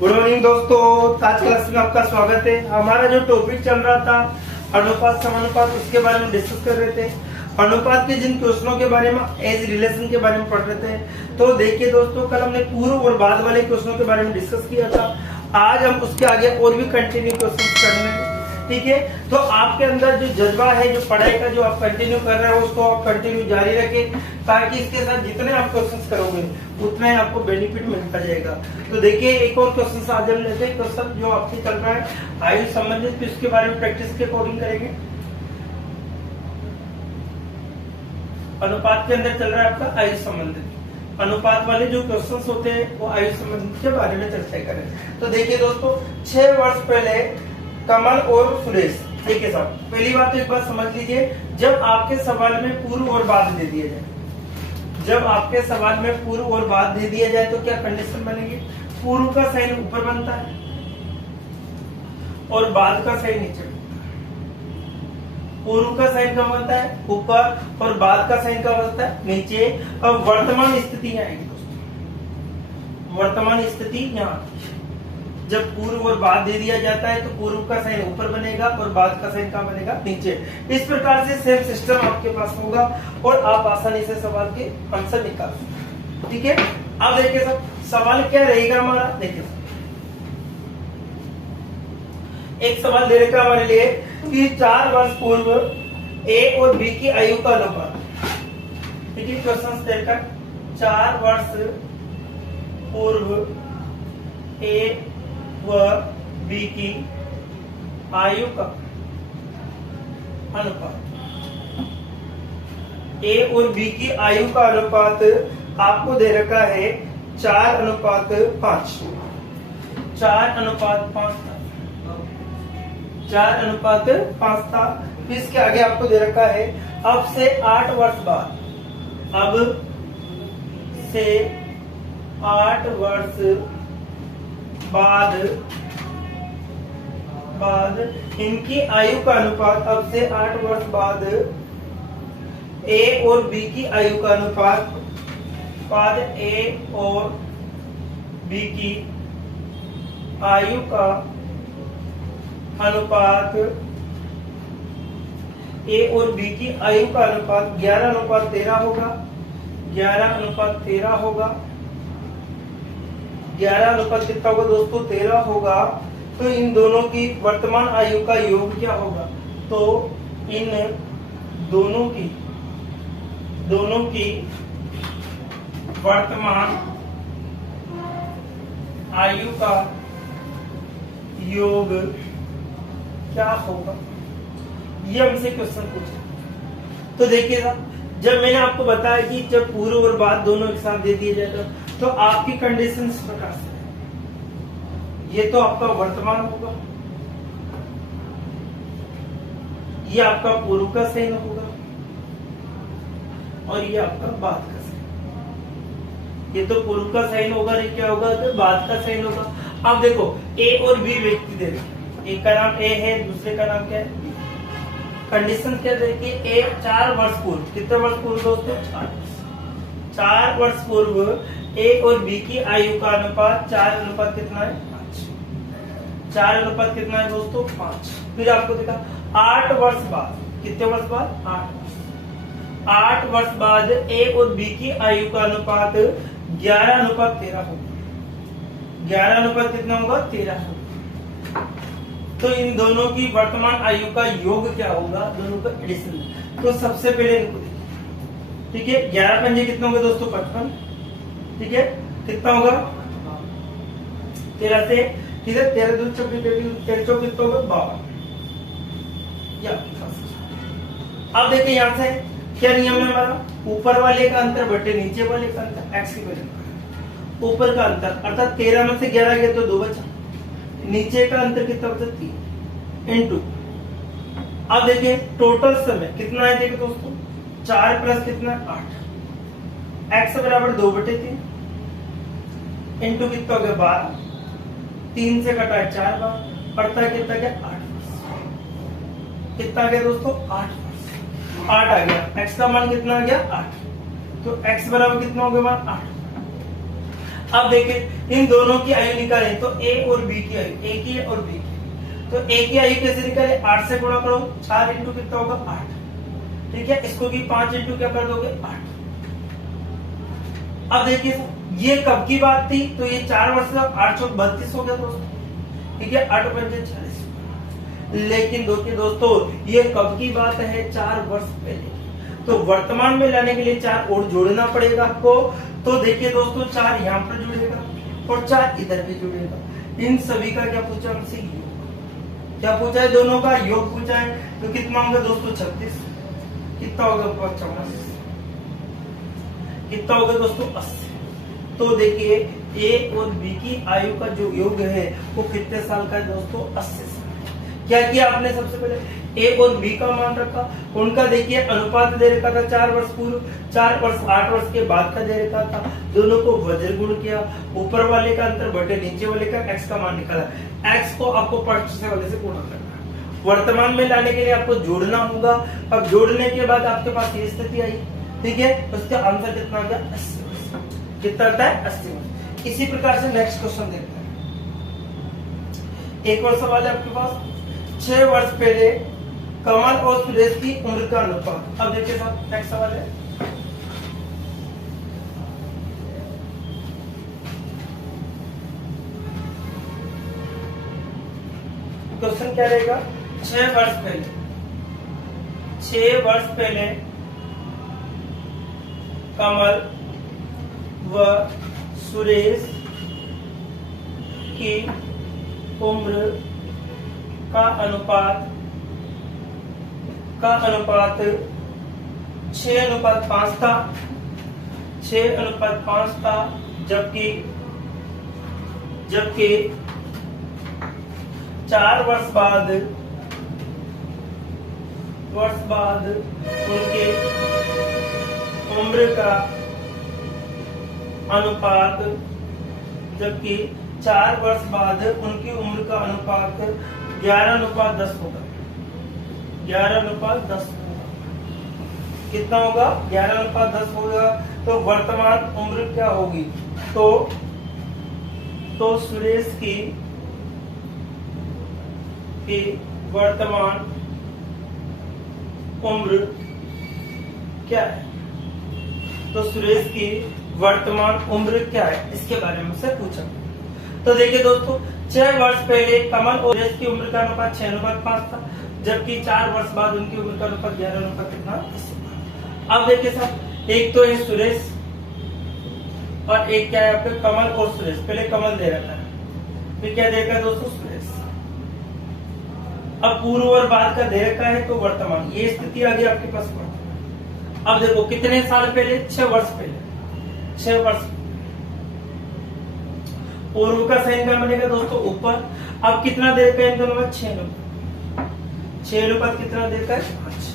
Good morning दोस्तों, आज class में आपका स्वागत है। हमारा जो टॉपिक चल रहा था अनुपात समानुपात, उसके बारे में डिस्कस कर रहे थे। अनुपात के जिन क्वेश्चनों के बारे में एज रिलेशन के बारे में पढ़ रहे थे। तो देखिए दोस्तों, कल हमने पूर्व और बाद वाले क्वेश्चनों के बारे में डिस्कस किया था। आज हम उसके आगे और भी कंटिन्यू क्वेश्चन करेंगे, ठीक है। तो आपके अंदर जो जज्बा है, जो पढ़ाई का जो आप कंटिन्यू कर रहे हो, उसको आप कंटिन्यू जारी रखें, ताकि इसके साथ जितने आप क्वेश्चंस करोगे उतना ही आपको बेनिफिट मिलता जाएगा। तो देखिए, एक और क्वेश्चन आज हम लेते हैं। क्वेश्चन जो आपसे चल रहा है आयु संबंधित, फिर उसके बारे में प्रैक्टिस के अकॉर्डिंग करेंगे। अनुपात के अंदर चल रहा है आपका आयु संबंधित। अनुपात वाले जो क्वेश्चंस होते हैं वो आयु संबंधित के बारे में चर्चा करें। तो देखिए दोस्तों, 6 वर्ष पहले कमल और सुरेश, एक है साहब। पहली बात तो एक बात समझ लीजिए, जब आपके सवाल में पूर्व और बाद दे दिया जाए, जब आपके सवाल में पूर्व और बाद दे दिया जाए तो क्या कंडीशन बनेगी? पूर्व का साइन ऊपर बनता है और बाद का साइन नीचे बनता है। पूर्व का साइन कब बनता है? ऊपर, और बाद का साइन कब बनता है? नीचे। अब वर्तमान स्थिति यहाँ आएगी दोस्तों, वर्तमान स्थिति यहाँ। जब पूर्व और बाद दे दिया जाता है तो पूर्व का साइन ऊपर बनेगा और बाद का साइन कहाँ बनेगा? नीचे। इस प्रकार से सेम सिस्टम आपके पास होगा और आप आसानी से सवाल के आंसर निकाल सकते, ठीक है। अब देखिए सब सवाल क्या रहेगा हमारा। देखिए, एक सवाल दे रखा हमारे लिए कि 4 वर्ष पूर्व ए और बी की आयु का अनुपात, ठीक है। क्वेश्चन दे रखा 4 वर्ष पूर्व ए व बी की आयु का अनुपात, ए और बी की आयु का अनुपात आपको दे रखा है 4:5। 4:5 था, 4:5 था। इसके आगे आपको दे रखा है अब से 8 वर्ष बाद, अब से 8 वर्ष बाद इनकी आयु का अनुपात, अब से 8 वर्ष बाद ए और बी की आयु का अनुपात, बाद ए और बी की आयु का अनुपात, ए और बी की आयु का अनुपात 11:13 होगा। 11:13 होगा। 11 कितना होगा दोस्तों? 13 होगा। तो इन दोनों की वर्तमान आयु का योग क्या होगा? तो इन दोनों की वर्तमान आयु का योग क्या होगा? ये हमसे क्वेश्चन पूछा। तो देखिएगा, जब मैंने आपको बताया कि जब पूर्व और बाद दोनों एक साथ दे दिए जाए तो आपकी कंडीशन इस प्रकार से, ये तो आपका वर्तमान होगा, ये आपका पूर्व का साइन होगा और ये आपका बाद का साइन। ये तो पूर्व का साइन होगा, ये क्या होगा? तो बाद का साइन होगा। अब देखो, ए और बी व्यक्ति दे रहे, एक का नाम ए है, दूसरे का नाम क्या है? बी। कंडीशन क्या देखिए, ए 4 वर्ष पूर्व, कितने वर्ष पूर्व दोस्तों? 4 वर्ष पूर्व ए और बी की आयु का अनुपात 4:5 कितना है? 5। 4:5 कितना है दोस्तों? 5। फिर आपको देखा 8 वर्ष बाद, कितने वर्ष बाद? 8 वर्ष। 8 वर्ष बाद ए और बी की आयु का अनुपात 11:13 होगा। 11 कितना होगा? 13 होगा। तो इन दोनों की वर्तमान आयु का योग क्या होगा? दोनों का एडिशन। तो सबसे पहले इनको देखिए, ठीक है। 11 पंजे कितना होगा दोस्तों? 55, ठीक है। कितना होगा? 13 से, ठीक है। 13 2 24, 13 चौक कितना होगा? 52। अब देखिए, यहां से क्या नियम है हमारा? ऊपर वाले का अंतर बटे नीचे वाले का अंतर, एक्स की वजह। ऊपर का अंतर अर्थात 13 में से 11 गया तो 2 बचा। नीचे का अंतर कितना बचा? 3 इंटू। अब देखिए टोटल समय कितना है? देखिए दोस्तों, 4 प्लस कितना? 8। एक्स बराबर 2/3 इंटू कितना हो गया? 12। 3 से कटा है 4 बार, पड़ता है कितना? क्या? 8 वर्ष। कितना आ गया दोस्तों? 8 वर्ष। 8 आ गया। एक्स का मान कितना आ गया? 8। तो x बराबर कितना हो गया? 8। अब देखिए इन दोनों की आयु निकालें तो ए और बी की आयु, ए की और बी की, तो ए की आयु कैसे निकाले, 8 से गुणा करो, 4 इंटू कितना होगा 8, ठीक है। इसको भी 5 इंटू क्या कर दोगे 8। अब देखिए ये कब की बात थी, तो ये 4 वर्ष का 8 चौक 32 हो गया दोस्तों, ठीक है, 8 पंजे 40। लेकिन दोस्तों ये कब की बात है, 4 वर्ष पहले, तो वर्तमान में लाने के लिए 4 और जोड़ना पड़ेगा आपको। तो देखिए दोस्तों 4 यहाँ पर जुड़ेगा और 4 इधर भी जुड़ेगा। इन सभी का क्या पूछा हमसे, योग। क्या पूछा है, दोनों का योग पूछा है। तो कितना होगा दोस्तों 36, कितना होगा 55, कितना होगा दोस्तों 80। तो देखिए ए और बी की आयु का जो योग है वो कितने साल का है दोस्तों, 80 साल। क्या किया आपने, सबसे पहले ए और बी का मान रखा, उनका देखिए अनुपात दे रखा था 4 वर्ष पूर्व, 4 वर्ष 8 वर्ष के बाद का दे रखा था, दोनों को वज्र गुण किया, ऊपर वाले का अंतर बटे नीचे वाले का एक्स का मान निकाला। एक्स को आपको पक्ष वाले से गुणा करना है। वर्तमान में लाने के लिए आपको जोड़ना होगा। अब जोड़ने के बाद आपके पास ये स्थिति आई, ठीक है, उसका आंसर कितना आ गया 80। कितना आता है 80। इसी प्रकार से नेक्स्ट क्वेश्चन देखते हैं। एक और सवाल है आपके पास, 6 वर्ष पहले कमल और सुरेश की उम्र का अनुपात। अब देखिए साहब नेक्स्ट सवाल है, क्वेश्चन क्या रहेगा, 6 वर्ष पहले, 6 वर्ष पहले कमल व सुरेश की उम्र का अनुपात 6:5 था, 6:5 था, जबकि 4 वर्ष बाद उनके उम्र का अनुपात, जबकि 4 वर्ष बाद उनकी उम्र का अनुपात 11:10 होगा, 11:10 होगा। कितना होगा, 11:10 होगा। तो वर्तमान उम्र क्या होगी, तो सुरेश की वर्तमान उम्र क्या है, तो सुरेश की वर्तमान उम्र क्या है, इसके बारे में से पूछा। तो देखिए दोस्तों 6 वर्ष पहले कमल और सुरेश की उम्र का अनुपात 6:5 था, जबकि 4 वर्ष बाद उनकी उम्र का अनुपात 11 कितना। अब देखिए साहब, एक तो है सुरेश और एक क्या है आपके कमल और सुरेश। पहले कमल दे रखा है, फिर क्या दे रखा है दोस्तों, सुरेश। अब पूर्व और बाद का दे रखा है, तो वर्तमान, ये स्थिति आ गई आपके पास। अब देखो कितने साल पहले, 6 वर्ष पहले, 6 वर्ष। पूर्व का साइन क्या बनेगा दोस्तों, ऊपर। अब कितना दे रखा है इन दोनों में, 6 अनुपात कितना दे रखा है 5।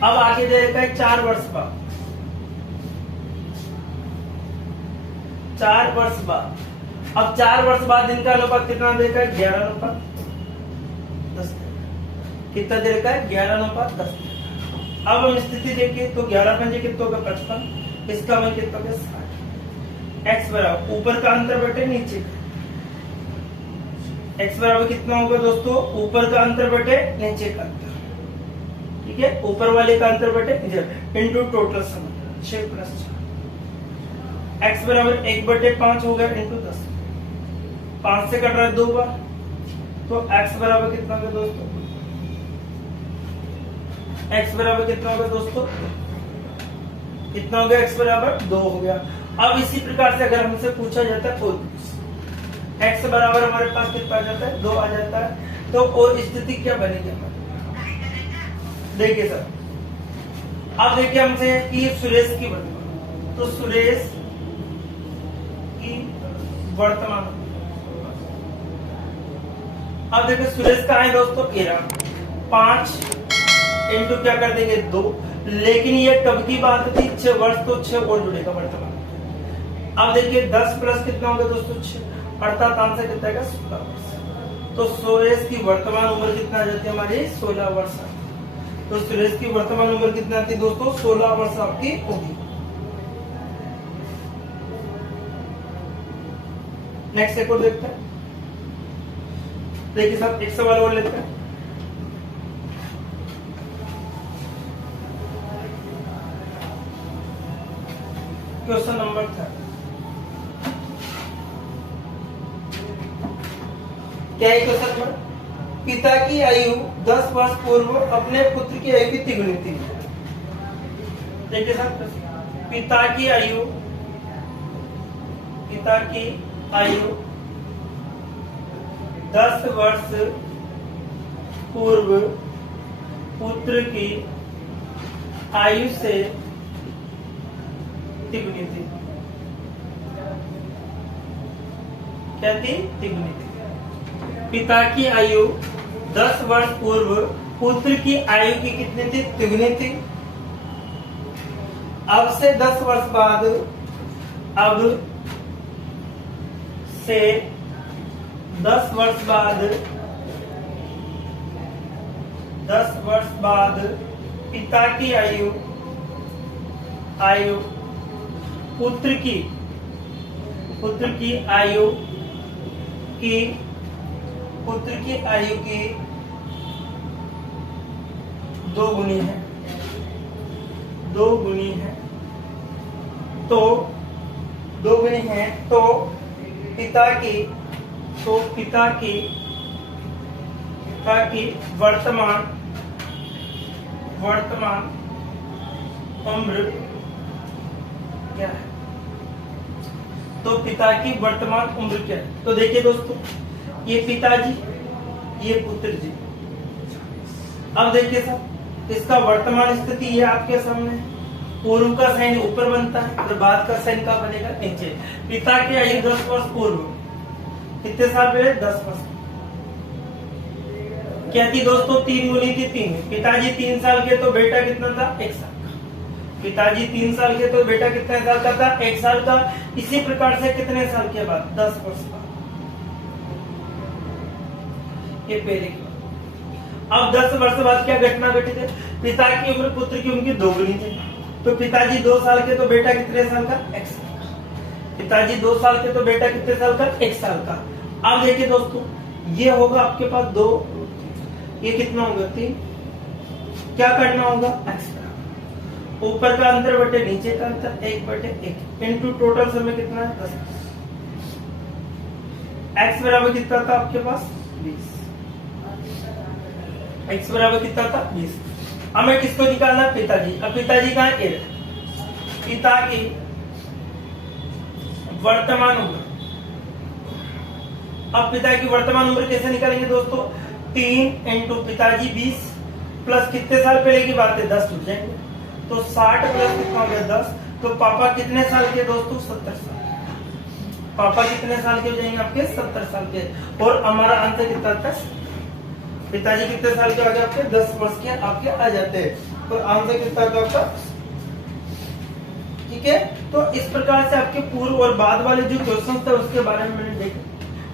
अब आगे दे रखा है 4 वर्ष बाद, 4 वर्ष बाद। अब 4 वर्ष बाद इनका अनुपात कितना दे रखा है, 11:10। कितना दे रखा है, 11:10। अब हम स्थिति देखिए तो 11 पंजे कितना होगा 55, इसका मान कितना होगा 60। एक्स बराबर ऊपर का अंतर बटे नीचे, एक्स बराबर कितना होगा दोस्तों, ऊपर का अंतर बटे नीचे का अंतर, ठीक है, ऊपर वाले का अंतर बटे नीचे इंटू टोटल सम 6 + 4। एक्स बराबर 1/5 हो गया इंटू 10, 5 से कट रहा है 2 बार, तो एक्स बराबर कितना होगा दोस्तों, एक्स बराबर कितना होगा दोस्तों, कितना हो गया, एक्स बराबर 2 हो गया। अब इसी प्रकार से अगर हमसे पूछा जाता है और एक्स बराबर हमारे पास कितना आ जाता है, 2 आ जाता है, तो और स्थिति क्या बनेगी हमारी। देखिए सर, अब देखिए हमसे कि सुरेश की वर्तमान, तो सुरेश की वर्तमान। अब देखिए सुरेश का है दोस्तों 5 इंटू क्या कर देंगे 2, लेकिन ये कब की बात थी, 6 वर्ष, तो 6 और जुड़ेगा वर्तमान। अब देखिए 10 प्लस कितना होगा दोस्तों 6, अर्थात आंसर कितना है 16 वर्ष। तो सुरेश की वर्तमान उम्र कितना आ जाती है हमारी, 16 वर्ष। तो सुरेश की वर्तमान उम्र कितना आती है दोस्तों, 16 वर्ष आपकी होगी। नेक्स्ट एक और देखते हैं। देखिए साहब एक सवाल और लेते हैं। क्वेश्चन नंबर 3 क्या है क्वेश्चन नंबर? पिता की आयु 10 वर्ष पूर्व अपने पुत्र की आयु की तिगुनी थी। देखिए साहब पिता की आयु 10 वर्ष पूर्व पुत्र की आयु से तिगुनी थी। क्या थी? तिगुनी थी। पिता की आयु 10 वर्ष पूर्व पुत्र की आयु की कितनी थी? तिगुनी थी। अब से 10 वर्ष बाद, अब से 10 वर्ष बाद, 10 वर्ष बाद पिता की आयु पुत्र की आयु की 2 गुनी है। तो पिता की वर्तमान उम्र क्या है? तो पिता की वर्तमान उम्र क्या है? तो देखिए दोस्तों, ये पिताजी, ये पुत्र जी। अब देखिए साहब इसका वर्तमान स्थिति है आपके सामने। पूर्व का साइन ऊपर बनता है और बाद का साइन का बनेगा नीचे। पिता की आयु 10 वर्ष पूर्व कितने साल पहले? 10 वर्ष। क्या थी दोस्तों? 3 गुनी थी 3। पिताजी 3 साल के तो बेटा कितना था? 1 साल का। पिताजी 3 साल के तो बेटा कितने साल का था? 1 साल का। इसी प्रकार से कितने साल के बाद? 10 वर्ष बाद। ये पहले की बात। अब 10 वर्ष बाद क्या घटना घटी थी? पिता की उम्र पुत्र की उम्र की 2 गुनी थी। तो पिताजी 2 साल के तो बेटा कितने साल का? 1 साल का। पिताजी 2 साल के तो बेटा कितने साल का? 1 साल का। अब देखिए दोस्तों, ये होगा आपके पास 2, ये कितना होगा? 3। क्या करना होगा? ऊपर का अंतर बटे नीचे का अंतर 1/1 इनटू टोटल समय कितना है? 10। x बराबर कितना था आपके पास? 20। x बराबर कितना था? 20। हमें किसको निकालना? पिताजी। अब पिताजी कहाँ है? पिता की वर्तमान उम्र। अब पिता की वर्तमान उम्र कैसे निकालेंगे दोस्तों? 3 इंटू पिताजी 20 प्लस कितने साल पहले की बात है? 10 हो जाएंगे। तो 60 प्लस कितना हो गया? 10। तो पापा कितने साल के दोस्तों? 70 साल। पापा कितने साल के हो जाएंगे आपके? 70 साल के। और हमारा आंसर कितना था? पिताजी कितने साल के आ गए आपके? 10 वर्ष के आपके आ जाते हैं। तो आंसर कितना था आपका? ठीक है। तो इस प्रकार से आपके पूर्व और बाद वाले जो क्वेश्चन थे उसके बारे में मैंने देखा।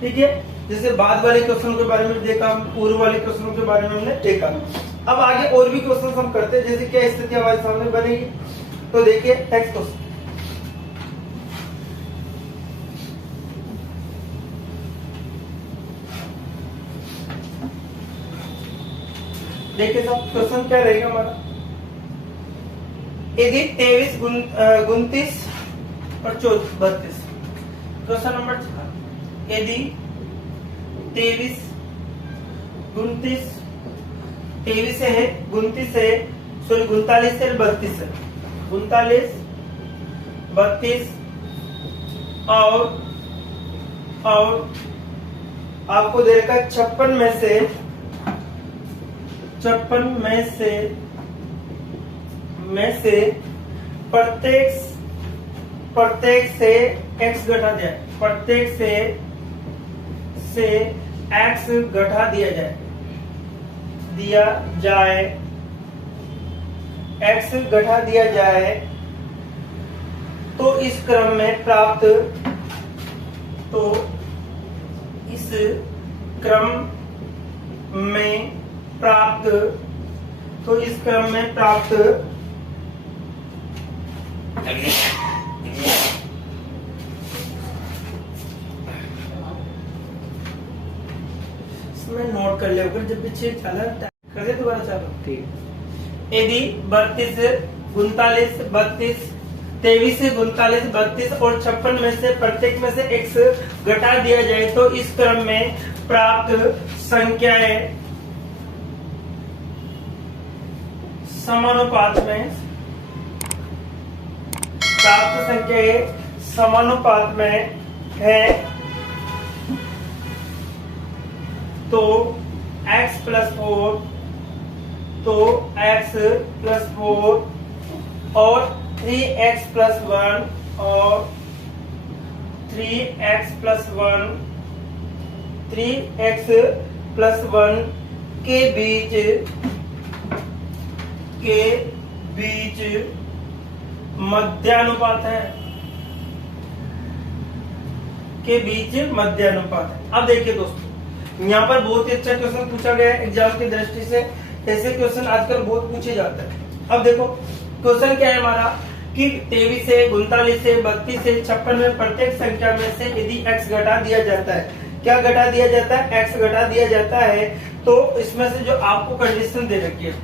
ठीक है, जैसे बाद वाले क्वेश्चन के बारे में देखा, पूर्व वाले क्वेश्चन के बारे में हमने देखा। अब आगे और भी क्वेश्चन हम करते हैं, जैसे क्या स्थिति हमारे सामने बनेगी। तो देखिए नेक्स्ट क्वेश्चन। देखिए सब क्वेश्चन क्या रहेगा हमारा? यदि 23, 29 और 32। Question number 4। यदि 23, 29 है, 29 है, सॉरी 39 है, 32 है, 39, 32 और आपको दे रखा 56 में से प्रत्येक से x घटा जाए, प्रत्येक से x घटा दिया जाए, तो इस क्रम में प्राप्त इसमें नोट कर लिया जब भी चेक चला कर दे दोबारा चालू। ठीक। यदि 32, 39, 32, 23, 39, 32 और 56 में से प्रत्येक में से x घटा दिया जाए तो इस क्रम में प्राप्त संख्याएं समानुपात में है तो x प्लस 4 और 3x प्लस 1 और 3x प्लस 1 के बीच मध्यानुपात है। अब देखिए दोस्तों, यहाँ पर बहुत ही अच्छा क्वेश्चन पूछा गया है एग्जाम की दृष्टि से। ऐसे क्वेश्चन आजकल बहुत पूछे जाते हैं। अब देखो क्वेश्चन क्या है हमारा कि 23 से 39 से 32 से 56 में प्रत्येक संख्या में से यदि x घटा दिया जाता है, क्या घटा दिया जाता है? x घटा दिया जाता है। तो इसमें से जो आपको कंडीशन दे रखी है,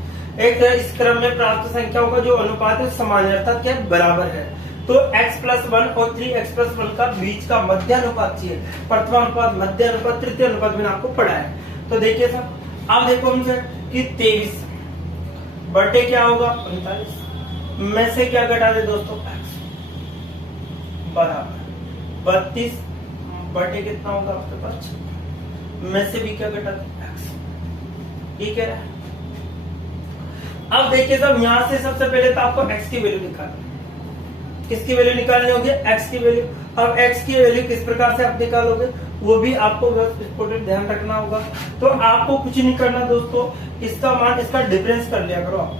एक इस क्रम में प्राप्त संख्याओं का जो अनुपात है समान अर्थात क्या बराबर है। तो x प्लस 1 और 3x प्लस 1 का बीच का मध्यानुपात चाहिए। प्रथमानुपात, मध्यानुपात, तृतीय अनुपात मैंने आपको पढ़ा है। तो देखिए साहब, आप देखो हमसे कि 23 बटे क्या होगा 45 में से क्या घटा दे दोस्तों x बराबर 32 बटे कितना होगा आपके पास में से भी क्या घटा दे x। ये कह रहा है। अब देखिए साहब, यहां से सबसे पहले तो आपको x की वैल्यू निकालनी, किसकी वैल्यू निकालनी होगी? x की वैल्यू। अब x की वैल्यू किस प्रकार से आप निकालोगे वो भी आपको बस इंपोर्टेंट ध्यान रखना होगा। तो आपको कुछ नहीं करना दोस्तों, इसका मान इसका डिफरेंस कर लिया करो आप।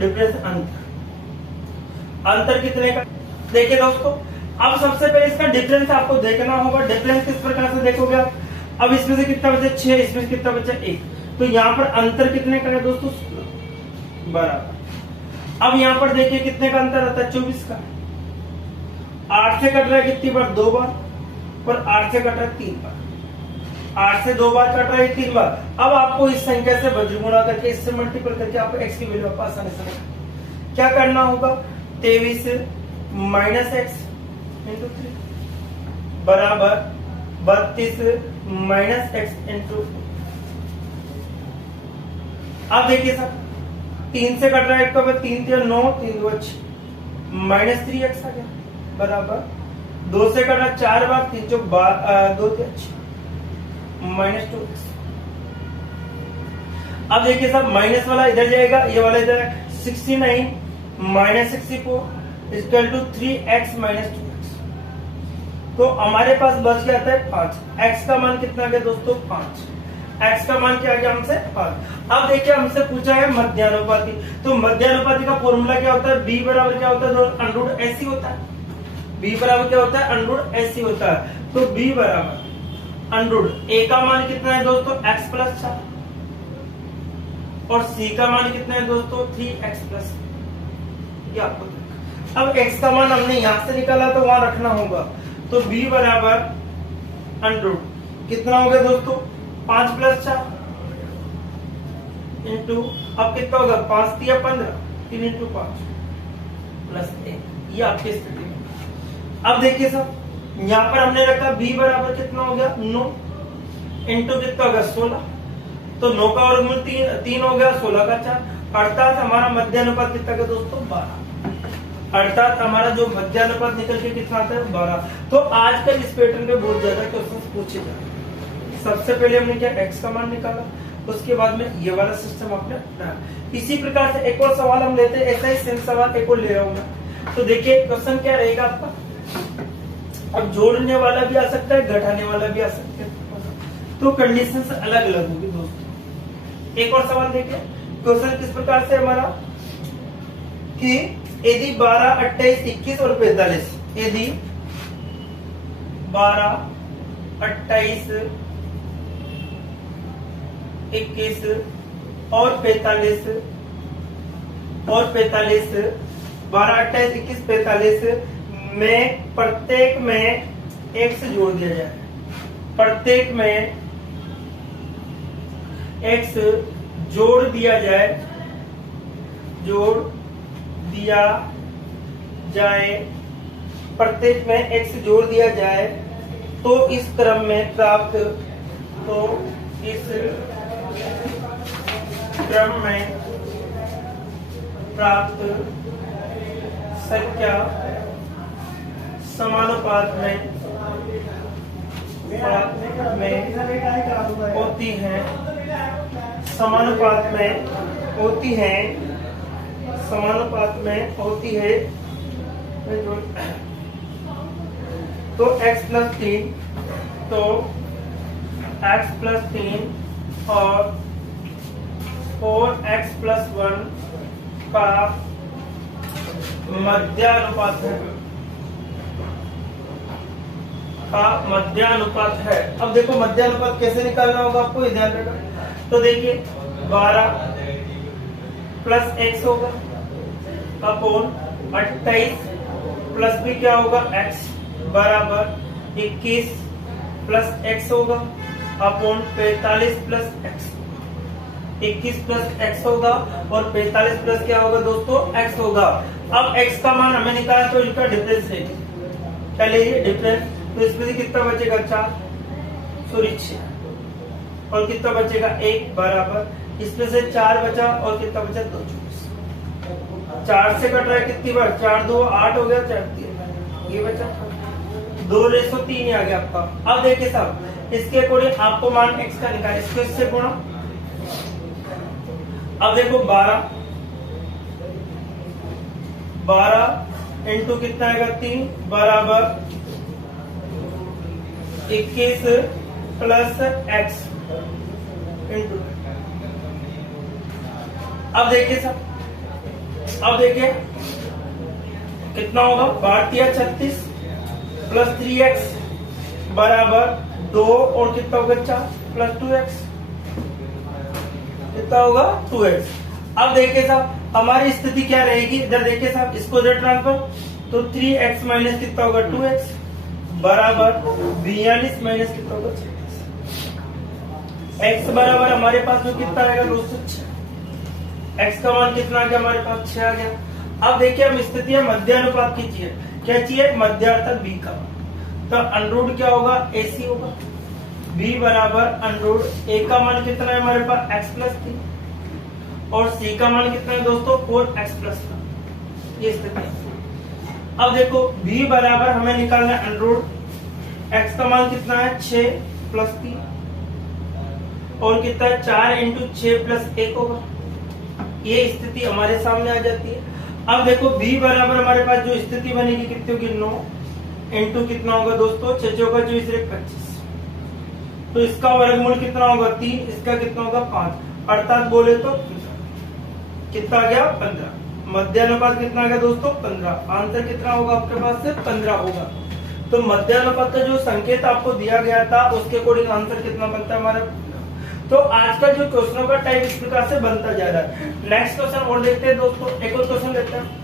डिफरेंस अंतर कितने का? देखिए दोस्तों, अब सबसे पहले इसका डिफरेंस आपको देखना होगा। डिफरेंस किस प्रकार से देखोगे आप? अब इसमें से कितना बचा 6, इसमें से कितना बचा 1। तो यहाँ पर अंतर कितने का है दोस्तों? बराबर। अब यहाँ पर देखिए कितने का अंतर आता है 24 का। 8 से कट रहा है कितनी बार? 2 बार। पर 8 से कट रहा है 3 बार। 8 से 2 बार कट रहा है 3 बार। अब आपको इस संख्या से गुणा करके, इससे मल्टीपल करके आपको x की वैल्यू आसानी से क्या करना होगा? 23 माइनस x इंटू 3 बराबर 32 माइनस x इंटू। अब देखिए सर, 3 से कट रहा है 3 3 9 3 2 माइनस 3x आ गया बराबर 2 से कट रहा 4 बार 3 4 2 माइनस 2x। अब देखिए साहब, माइनस वाला इधर जाएगा, ये वाला इधर है। 69 minus 64 equal to 3x minus 2x। तो हमारे पास बच गया था 5। x का मान कितना गया दोस्तों? 5। x का मान क्या गया हमसे? 5। अब देखिए हमसे पूछा है मध्यानुपाती। तो मध्यानुपाती का फॉर्मूला क्या होता है? b बराबर क्या होता है? अंडर ऐसी होता है। b बराबर क्या होता है? अंडर ऐसी होता है। तो b बराबर अंडर a का मान कितना है दोस्तों? x प्लस 4 और c का मान कितना है दोस्तों? 3x plus. ये आपको अब x का मान हमने यहां से निकाला तो वहां रखना होगा। तो b बराबर अंडर कितना हो गया दोस्तों? 5 प्लस 4 इंटू, अब कितना होगा? 5 3 15 3 इंटू 5 प्लस 1। ये आपकी स्थिति में। अब देखिए सर, यहाँ पर हमने रखा b बराबर कितना हो गया? 9 इंटू कितना होगा? 16। तो 9 का वर्गमूल 3 हो गया, 16 का 4। अर्थात हमारा मध्यानुपात कितना का दोस्तों? 12। अर्थात हमारा जो मध्यानुपात निकल के कितना आता है? 12। तो आजकल इस पैटर्न पे बहुत ज्यादा क्वेश्चन पूछे जाते हैं। सबसे पहले हमने क्या x का मान निकाला, उसके बाद में ये वाला सिस्टम आपने अपनाया। इसी प्रकार से एक और सवाल हम लेते हैं, ऐसा ही सेम सवाल एक और ले रहा हूं मैं। तो देखिए क्वेश्चन क्या रहेगा आपका? अब जोड़ने वाला भी आ सकता है, घटाने वाला भी आ सकता है। तो कंडीशन अलग अलग होगी दोस्तों। एक और सवाल देखिए, क्वेश्चन किस प्रकार से हमारा कि यदि 12, 28, 21 और 45, यदि 12, 28, 21 और 45 12, 28, 21, 45 में प्रत्येक में x जोड़ दिया जाए। प्रत्येक में x जोड़ दिया जाए प्रत्येक में x जोड़ दिया जाए तो इस क्रम में प्राप्त संख्या समानुपात में होती है, समानुपात में होती है। तो x प्लस 3 और 4x प्लस 1 का मध्यानुपात है। अब देखो मध्यानुपात कैसे निकालना होगा आपको, ध्यान रखना। तो देखिए 12 प्लस x होगा अपॉन 28 प्लस भी क्या होगा x बराबर 21 प्लस x होगा upon 45 plus x। 21 plus x होगा और 45 प्लस क्या होगा दोस्तों, x होगा। अब x का मान हमें निकालना, तो इनका डिफरेंस है, क्या लीजिए डिफरेंस। तो इसमें से कितना बचेगा 4 सॉरी 6 और कितना बचेगा 1 बराबर, इसमें से 4 बचा और कितना बचा 2 4 से कट रहा है कितनी बार, 4 2 8 हो गया, 4 3 ये बचा 2:3 आ गया आपका। अब देखिए साहब इसके अकॉर्डिंग आपको मान x का निकाल, इसको इससे गुणा। अब देखो 12 इंटू कितना आएगा 3 बराबर 21 प्लस x इंटू। अब देखिए सर, अब देखिए कितना होगा, 36 प्लस 3x बराबर 2 और कितना होगा 4 प्लस 2x, कितना होगा 2x। अब देखिए साहब हमारी स्थिति क्या रहेगी, इधर देखिए साहब इसको इधर ट्रांसफर, तो 3x माइनस कितना होगा 2x बराबर 42 माइनस कितना होगा 6। x बराबर हमारे पास में कितना आएगा दोस्तों 6। x का मान कितना आ गया हमारे पास 6 आ गया। अब देखिए हम स्थिति मध्यानुपात की चाहिए, क्या चाहिए मध्यार्थक b का, तो अनरूट क्या होगा ac होगा, b बराबर अनरूट a का मान कितना है हमारे पास x प्लस 3 और c का मान कितना है दोस्तों 4x प्लस 1, ये स्थिति है। अब देखो b बराबर हमें निकालना है अनरूट x का मान कितना है 6 प्लस 3 और कितना है 4 इंटू 6 प्लस 1 होगा, ये स्थिति हमारे सामने आ जाती है। अब देखो b बराबर हमारे पास जो स्थिति बनेगी कितनी होगी 9 इंटू कितना होगा दोस्तों 6 चौका 24 25, तो इसका वर्गमूल कितना होगा 3, इसका कितना होगा 5, अर्थात बोले तो कितना आ गया 15। मध्यानुपात कितना आ गया दोस्तों 15, आंसर कितना होगा आपके पास से 15 होगा। तो मध्यानुपात का जो संकेत आपको दिया गया था उसके अकॉर्डिंग आंसर कितना बनता है हमारा। तो आज का जो क्वेश्चनों का टाइप इस प्रकार से बनता जा रहा है। नेक्स्ट क्वेश्चन और देखते हैं दोस्तों, एक और क्वेश्चन लेते हैं।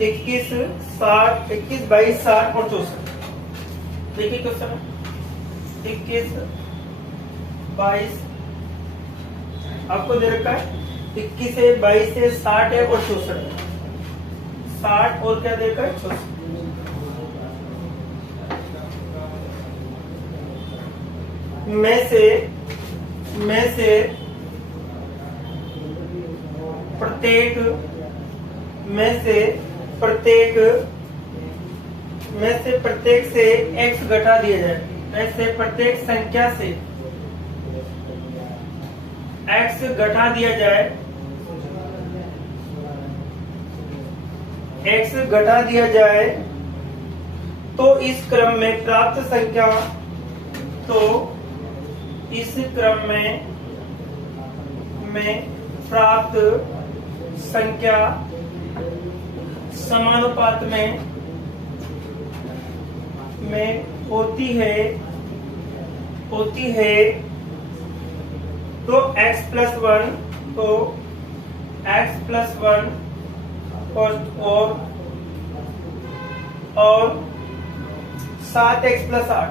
इक्कीस 22 60 और 64। देखिए क्वेश्चन 21 22 आपको दे रखा है, 21 से 22 से 60 है और 64 है, 60 और क्या दे रखा है 64 में से प्रत्येक से x घटा दिया जाए, ऐसे प्रत्येक संख्या से x घटा दिया जाए, x घटा दिया जाए तो इस क्रम में प्राप्त संख्या, तो इस क्रम में प्राप्त संख्या समानुपात में होती है तो x प्लस 1 तो x प्लस 1 और 7x plus 8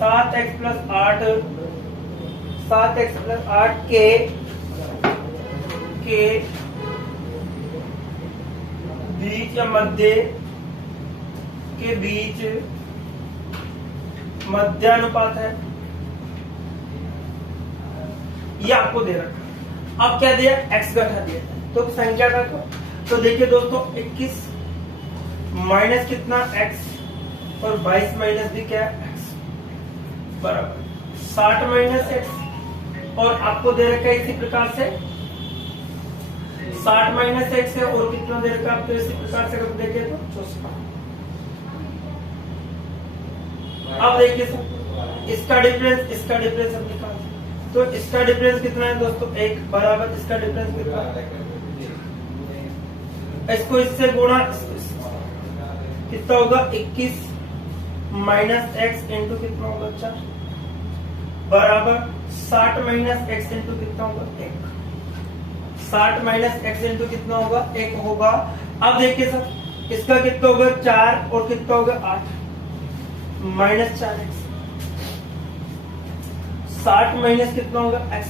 7x plus 8 7x plus 8 के बीच या मध्यानुपात है, ये आपको दे रखा। अब क्या दिया, x घटा दिया, तो संख्या का तो देखिए दोस्तों 21 माइनस कितना x और 22 माइनस भी क्या है x बराबर 60 माइनस x, और आपको दे रखा है इसी प्रकार से 60 माइनस x है और कितना दे रखा है आपको इसी प्रकार से अगर देखिए तो 64। अब देखिए सर इसका डिफरेंस हम निकाल, तो इसका डिफरेंस कितना है दोस्तों 1 बराबर इसका डिफरेंस कितना है, इसको इससे गुणा कितना होगा 21 माइनस x इंटू कितना होगा 4 बराबर 60 माइनस x इंटू कितना होगा 1, 60 माइनस x इंटू कितना होगा 1 होगा। अब देखिए सर इसका कितना होगा 4 और कितना होगा 8 माइनस 4x, 60 माइनस कितना होगा x।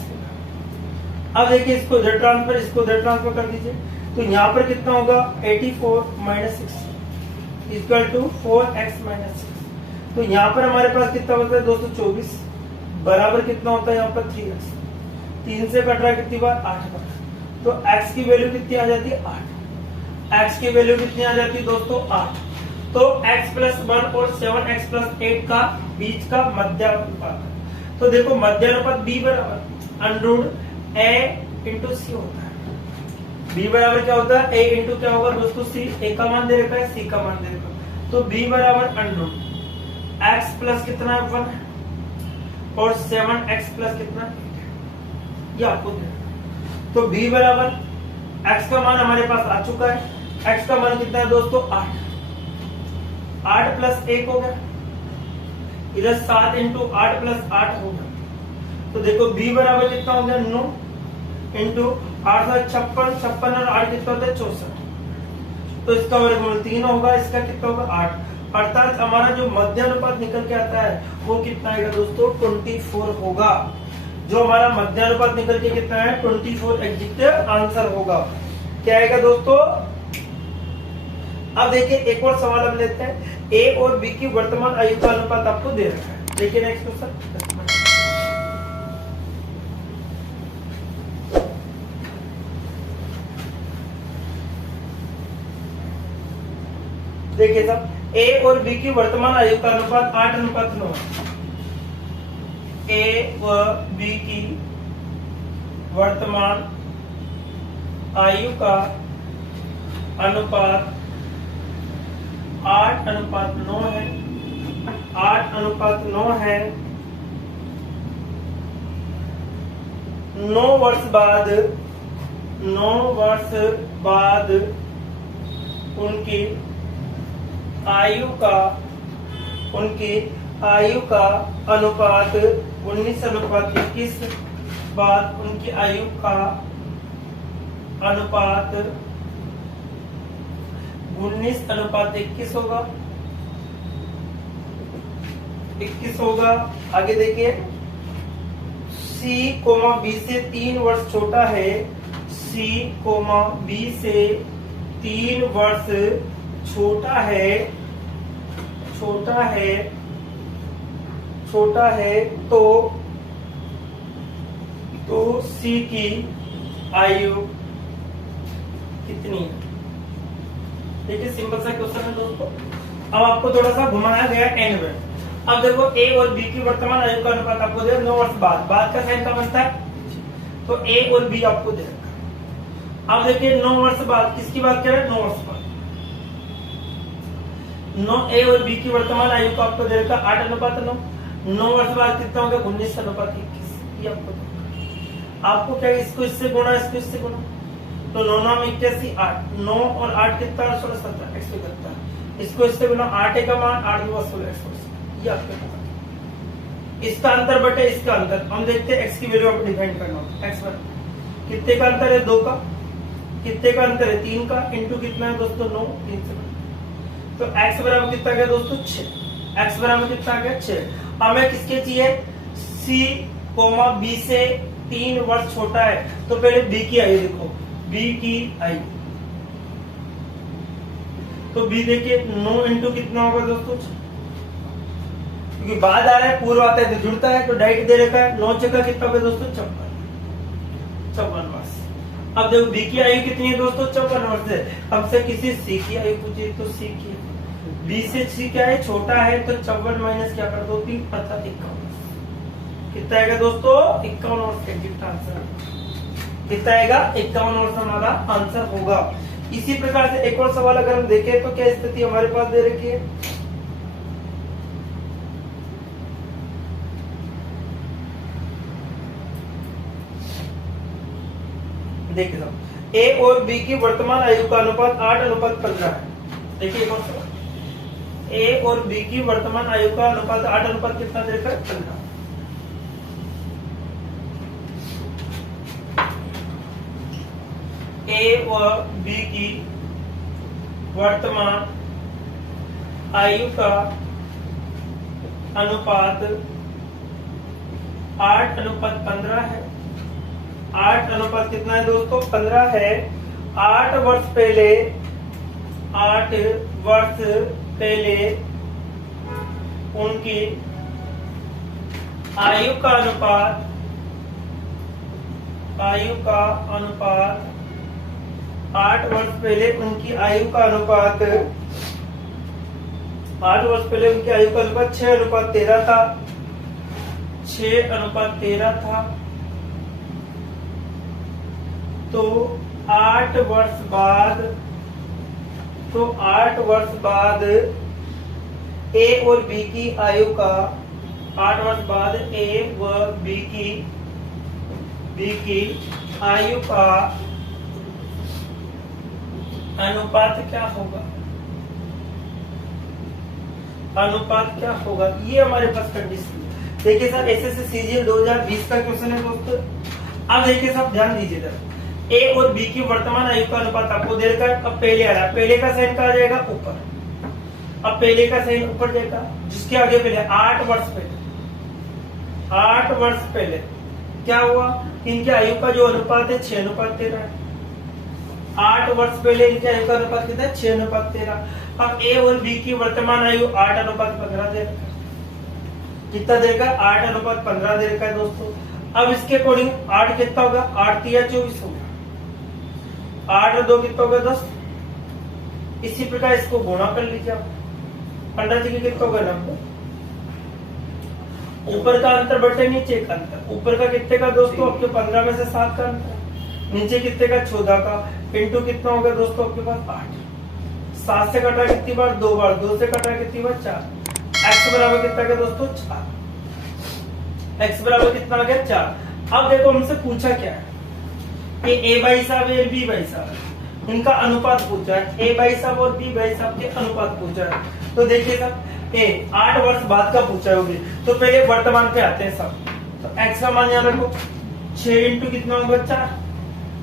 अब देखिए इसको इधर ट्रांसफर कर दीजिए, तो यहाँ पर कितना होगा 84 minus 6 equal to 4x minus 6। तो यहाँ पर हमारे पास कितना होता है दोस्तों 24 बराबर कितना होता है यहाँ पर 3x, 3 से कट रहा है कितनी बार 8 बार, तो x की वैल्यू कितनी आ जाती है 8, x की वैल्यू कितनी आ जाती है दोस्तों 8। तो x प्लस 1 और 7x प्लस 8 का बीच का मध्यानुपात, तो देखो मध्यानुपात b बराबर अंडर a इंटू सी होता है, b बराबर क्या होता है a इंटू क्या होगा दोस्तों c, a का मान दे रखा है c का मान दे रखा है, तो b बराबर अंडर x प्लस कितना है 1 और 7x प्लस कितना है, ये आपको दे, तो b बराबर x का मान हमारे पास आ चुका है, x का मान कितना है दोस्तों 8 प्लस 1 हो गया, इधर 7 इंटू 8 प्लस 8 हो गया, तो देखो b बराबर कितना हो गया 9 इंटू 8 56, 56 और 8 कितना होता है 64, तो इसका वर्गमूल 3 होगा, इसका कितना होगा 8, अर्थात हमारा जो मध्यानुपात निकल के आता है वो कितना आएगा दोस्तों 24 होगा, जो हमारा मध्यानुपात निकल के कितना है 24 एग्जैक्ट आंसर होगा। क्या आएगा दोस्तों, अब देखिए एक और सवाल हम लेते हैं, ए और बी की वर्तमान आयु का अनुपात आपको दे रखा है। देखिए नेक्स्ट क्वेश्चन, देखिए साहब ए और बी की वर्तमान आयु का अनुपात 8:9 है। ए व बी की वर्तमान आयु का अनुपात 8:9 है, 8:9 है। 9 वर्ष बाद उनकी आयु का अनुपात 19:21 बाद उनकी आयु का अनुपात 19:21 होगा, 21 होगा। आगे देखिए C, B से 3 वर्ष छोटा है, C, B से 3 वर्ष छोटा है तो C की आयु कितनी है। देखिए सिंपल सा क्वेश्चन है दोस्तों। अब आपको थोड़ा सा घुमाया गया एन में। अब देखो ए और बी की वर्तमान आयु का अनुपात आपको दे 9 वर्ष बाद का साइन का बनता है, तो ए और बी आपको दे रखा। अब देखिए 9 वर्ष बाद किसकी बात कर रहे हैं, 9 वर्ष बाद 9 ए और बी की वर्तमान आयु का आपको दे रखा 8:9। 9 वर्ष बाद कितना होगा 19:21। ये आपको क्या इसको इससे गुणा, इसको इससे गुणा, तो 9 9 81 8, 9 और 8 कितना 16 17 171। इसको इससे गुणा 8 का मान 8 2 16 180। ये आपके पास इसका अंतर बटे इसका अंतर, हम देखते हैं x की वैल्यू आप डिफाइन करना होगा। x पर कितने का अंतर है, 2 का, कितने का अंतर है, 3 का, इंटू कितना है दोस्तों 9, 3 से तो x बराबर कितना गया दोस्तों 6, x बराबर कितना आ गया 6। हमें किसके चाहिए, c, b से 3 वर्ष छोटा है, तो पहले b की आयु देखो, b की आयु, तो b देखिए 9 इंटू कितना होगा दोस्तों, क्योंकि बाद आ रहा है पूर्व आता है तो जुड़ता है, तो डाइट दे रखा है 9 चक्का कितना होगा दोस्तों 54 वर्ष। अब देखो b की आयु कितनी है दोस्तों 54 वर्ष है। हमसे किसी c की आयु पूछे तो c की b से c क्या है, छोटा है, तो 54 माइनस क्या कर दो 3 अर्थात 51। कितना आएगा दोस्तों 51 वर्ष। एग्जैक्ट आंसर कितना आएगा 51 वर्ष हमारा आंसर होगा। इसी प्रकार से एक और सवाल अगर हम देखें तो क्या स्थिति हमारे पास दे रखी है, देखिए साहब ए और बी की वर्तमान आयु का अनुपात 8:15 है। देखिए एक और सवाल, ए और बी की वर्तमान आयु का अनुपात 8 अनुपात कितना देकर 15। ए व बी की वर्तमान आयु का अनुपात 8:15 है। 8 अनुपात कितना है दोस्तों 15 है। 8 वर्ष पहले उनकी आयु का अनुपात 8 वर्ष पहले उनकी आयु का अनुपात 8 वर्ष पहले उनकी आयु का अनुपात 6:13 था। 6:13 था। तो 8 वर्ष बाद ए और बी की आयु का 8 वर्ष बाद ए व बी की आयु का अनुपात क्या होगा, ये हमारे पास कंडीशन। देखिए सर एसएससी सीजीएल 2020 का क्वेश्चन है दोस्तों। अब देखिए साहब ध्यान दीजिए जरा, ए और बी की वर्तमान आयु का अनुपात आपको दे रखा है। अब पहले आ रहा है, पहले का साइन कहा जाएगा ऊपर। अब पहले का साइन ऊपर जाएगा, जिसके आगे पहले 8 वर्ष पहले क्या हुआ, इनके आयु का जो अनुपात है 6:13 है। 8 वर्ष पहले इनके आयु का अनुपात कितना है 6:13। अब ए और बी की वर्तमान आयु 8:15 दे रखा है। कितना दे रखा है 8:15 दे रखा है दोस्तों। अब इसके अकॉर्डिंग 8 कितना होगा, 8 3 24 होगा। 8 और 2 कितना होगा 10। इसी प्रकार इसको गुणा कर लीजिए आप, 15 से कितना होगा 90। ऊपर का अंतर बटे नीचे का अंतर। ऊपर का कितने का दोस्तों आपके 15 में से 7 का अंतर, नीचे कितने का 14 का, इंटू कितना होगा दोस्तों आपके पास 8। 7 से कटा कितनी बार 2 बार, 2 से कटा कितनी बार 4। x बराबर कितना का दोस्तों 4। x बराबर कितना आ गया 4। अब देखो हमसे पूछा क्या है, ये ए भाई साहब और बी भाई साहब, इनका अनुपात पूछा है। ए भाई साहब और बी भाई साहब के अनुपात पूछा है। तो देखिए साहब ए 8 वर्ष बाद का पूछा होगी, तो पहले वर्तमान पे आते हैं सब। तो x का मान यहाँ रखो, 6 इंटू कितना होगा 4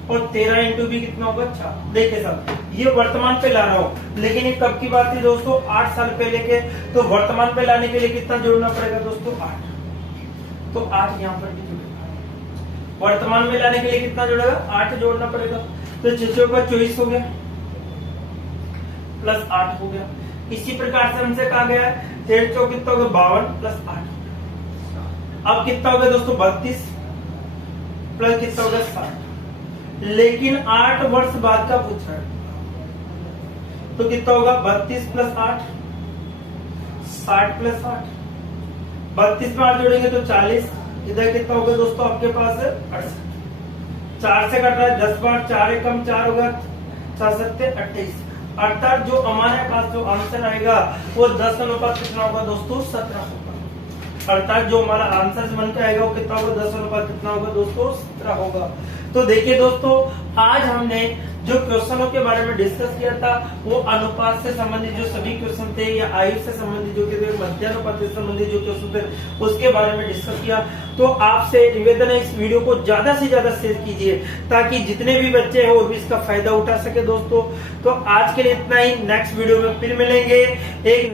और 13 इंटू भी कितना होगा 4। देखिए साहब ये वर्तमान पे ला रहा हूँ, लेकिन ये कब की बात थी दोस्तों 8 साल पहले के। तो वर्तमान पे लाने के लिए कितना जोड़ना पड़ेगा दोस्तों 8। तो 8 यहाँ पर भी जुड़ेगा। वर्तमान में लाने के लिए कितना जोड़ेगा 8 जोड़ना पड़ेगा। तो 6 का 24 हो गया प्लस 8 हो गया। इसी प्रकार से हमसे कहा गया है 13 चौक कितना होगा 52 प्लस 8। अब कितना होगा दोस्तों 32 प्लस कितना होगा 60। लेकिन 8 वर्ष बाद का पूछा है, तो कितना होगा 32 प्लस 8, 60 प्लस 8। 32 में 8 जोड़ेंगे तो 40। इधर कितना होगा दोस्तों आपके पास 68। 4 से कट रहा है 10 बार, 4 कम 4 होगा, 4 7 28। अर्थात जो हमारे पास जो आंसर आएगा वो 10 अनुपात कितना होगा दोस्तों 17 होगा। अर्थात जो हमारा आंसर बन के आएगा वो कितना होगा 10 अनुपात कितना होगा दोस्तों 17 होगा। तो देखिए दोस्तों आज हमने जो क्वेश्चनों के बारे में डिस्कस किया था वो अनुपात से संबंधित जो सभी क्वेश्चन थे या आयु से संबंधित जो थे, मध्यानुपात से संबंधित जो क्वेश्चन थे उसके बारे में डिस्कस किया। तो आपसे निवेदन है इस वीडियो को ज्यादा से ज्यादा शेयर कीजिए ताकि जितने भी बच्चे हैं वो भी इसका फायदा उठा सके दोस्तों। तो आज के लिए इतना ही, नेक्स्ट वीडियो में फिर मिलेंगे एक